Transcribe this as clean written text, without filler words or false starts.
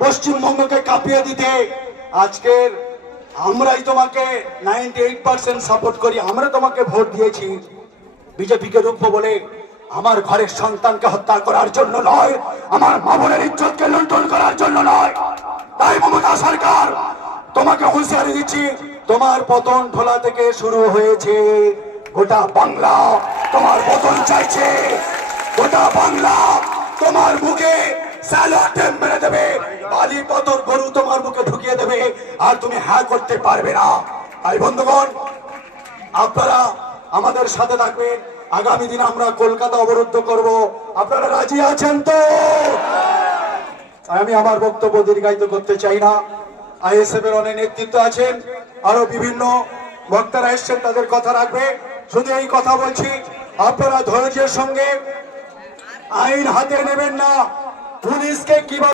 পশ্চিমবঙ্গকে কাঁপিয়ে দিতে। আজকের আমরাই তোমাকে 98% সাপোর্ট করি, আমরা তোমাকে ভোট দিয়েছি বিজেপিকে রুখবো বলে। আমার ঘরের সন্তানকে হত্যা করার জন্য নয়, আমার মা বোনের ইজ্জতকে লুণ্ঠন করার জন্য নয়। তাই মমতা সরকার তোমাকে হুঁশিয়ারি দিচ্ছি, তোমার পতন ঢোলা থেকে শুরু হয়েছে। গোটা বাংলা তোমার পতন চাইছে, গোটা বাংলা তোমার মুখে স্যালোটেপ মেরে দেবে, বালি পতন গরু তোমার মুখে ঢুকিয়ে দেবে, আর তুমি হ্যাঁ করতে পারবে না। তাই বন্ধুগণ, আপনারা আমাদের সাথে থাকবেন। আগামী দিন আমরা কলকাতা অবরুদ্ধ করব, আপনারা রাজি আছেন তো? আমি আমার বক্তব্য দীর্ঘায়িত করতে চাই না। আইএসএফ এর অনেক নেতৃত্ব আছেন, আরো বিভিন্ন বক্তারা এসছেন, তাদের কথা রাখবে। শুধু এই কথা বলছি, আপনারা ধৈর্যের সঙ্গে আইন হাতে নেবেন না। পুলিশকে কিভাবে